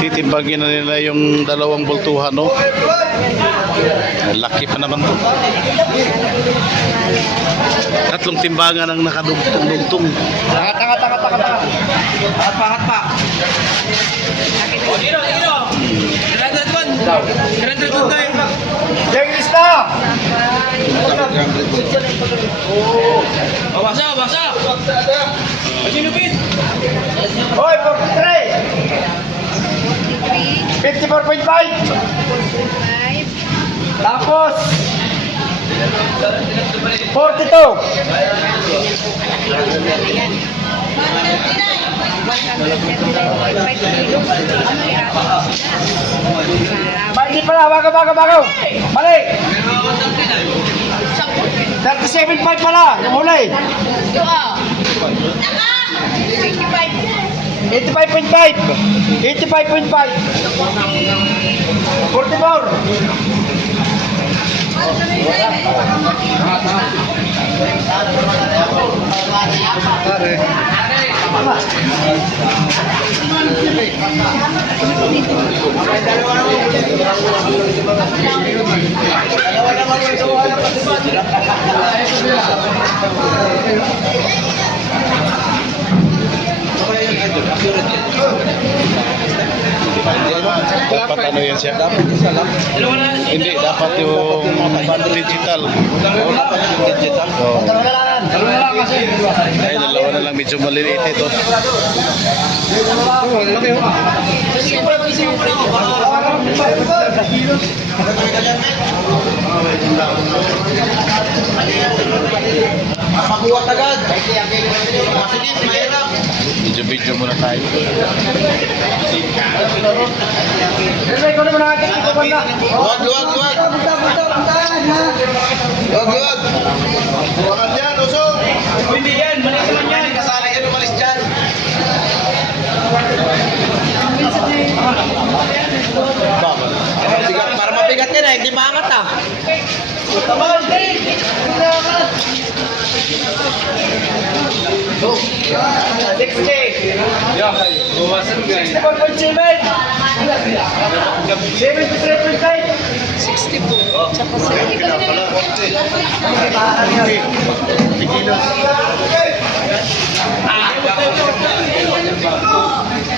Titimbagin na nila yung dalawang bultuhan, no? Laki pa naman to. Tatlong timbangan ang nakadugtong-dugtong. Angat pa. O, dito. 300 man. 300 man tayo. Jengis na! O, basa. Masinupit. Hoy, 43. 54.5. Tapos 42. Hindi pala, bagaw. Mali. 37.5 pala, yung huli. 85.5. 44. Dapat ano yan siya? Hindi, dapat yung digital. Ay, dalawa na lang, medyo maliliit ito. Makuha agad. Masigit, mahirap. Video muna tayo. Luwag. Buwakan yan, usog. Hindi yan, mali naman yan. Kasali yan, umalis dyan. Para mabigat yan hindi maangat ah. Tamal! 60. Buwasan guys. 61.7. 73.5. 60 po. Tsaka 70.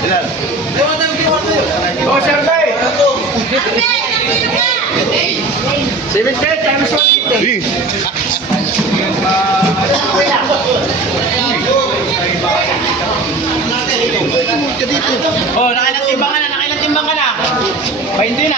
Ilan? Oh, siyempre. 70 times 180. Oh, nakailang timbang ka na. Ba, hindi na.